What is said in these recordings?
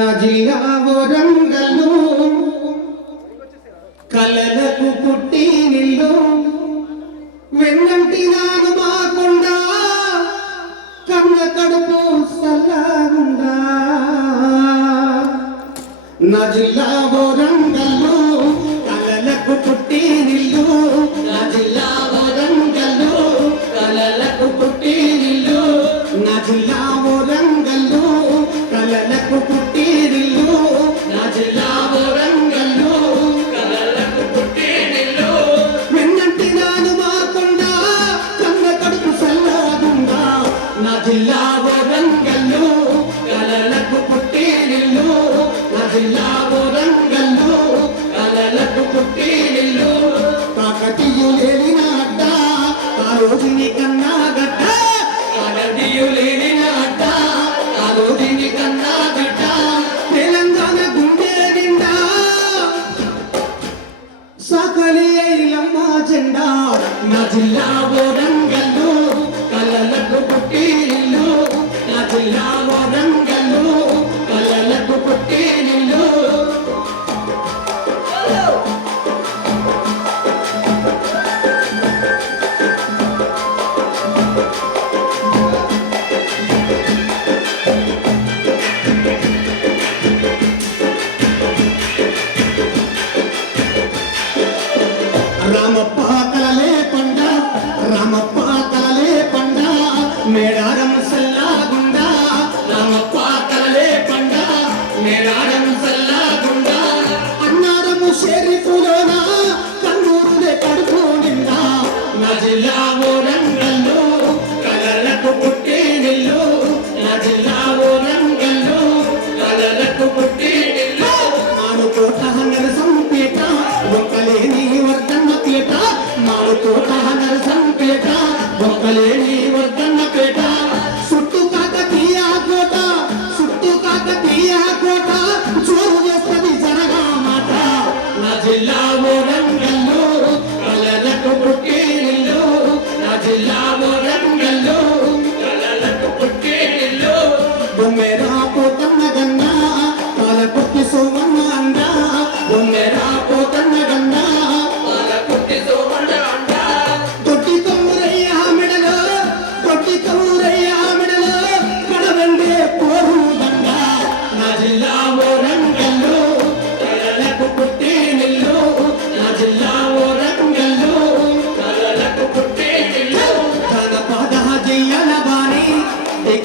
నా జిల్లా రంగల్లు కలలకు పుట్టి నిల్లు. వెన్నంటి నాను మాకుండా. కన్న కడుపు నా రోజుని కన్నా గట్ట అడవియు లేని నాట ఆ రోజుని కన్నా గట్ట తెలంగాణ గుండె నిండా. సకలి ఐలమ్మ జెండా. నా జిల్లా ఓరంగల్లు కళ్ళలకు పుట్టి ఇల్లు నా జిల్లా acelerado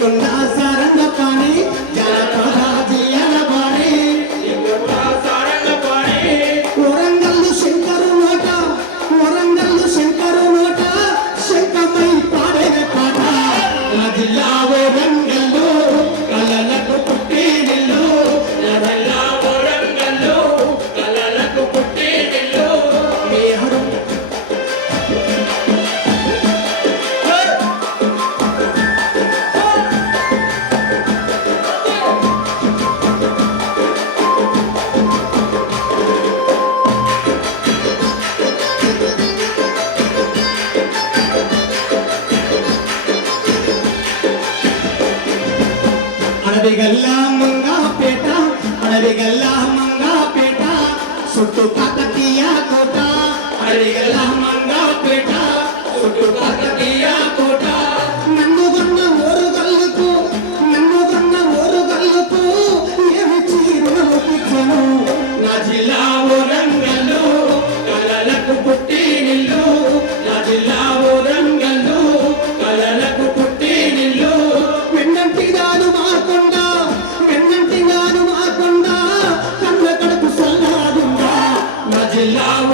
con మనదిగల్లా మంగా పేట మనదిగల్లా మంగా పేట సుట్టు కాకతీయ కోట మనదిగల్లా మంగా పేట సుట్టు కాకతీయ